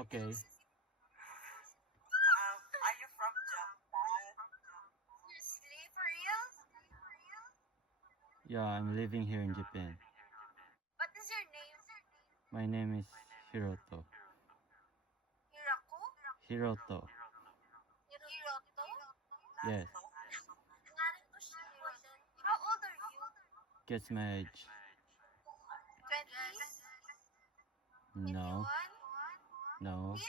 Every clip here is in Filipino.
Okay. Are you from Japan? Seriously, for real? Yeah, I'm living here in Japan. What is your name? My name is Hiroto. Hirako? Hiroto. Hiroto? Yes. Ngalan ko siya Hiroto. How old are you? Guess my age. 20? No. 21? No. 25?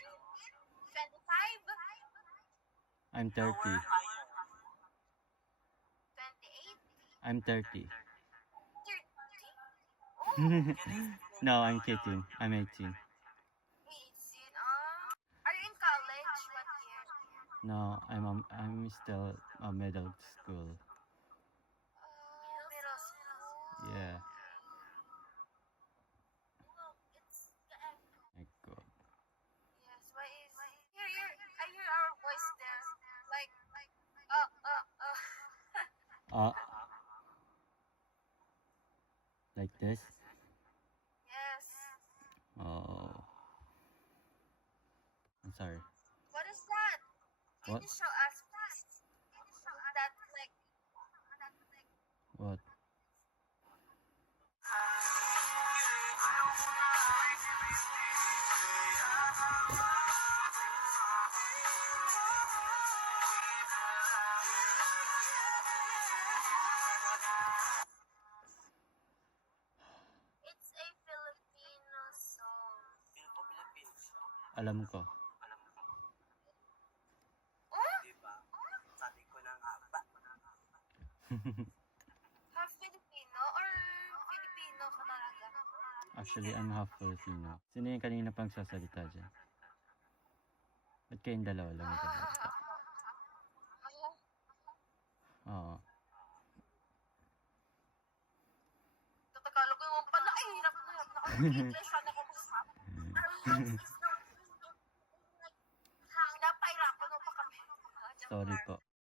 I'm 30. Where are you? 28? I'm 30. 30? Oh, No, I'm kidding. I'm 18. 18. Are you in college? What year? No, I'm still a middle school. Middle school. Yeah. Okay. My God. Yes, why is I hear our voice there. Like. Like this? Yes. Oh. I'm sorry. What is that? Can What? you show us, please? What's that like? What? It's a Filipino song. Philippines. Alam ko. Oh? Diba? Sabi ko na nga ba? Half Filipino or Filipino ka talaga? Actually, I'm half Filipino. Sino yung kanina pang sasalita dyan? Ba't kayong dalawa lang nagsalita? Oo. Tatakalo ko naman pala. Ay, hirap na hirap na ako. English ka na kausap. Napahirapan mo pa kami. Sorry po.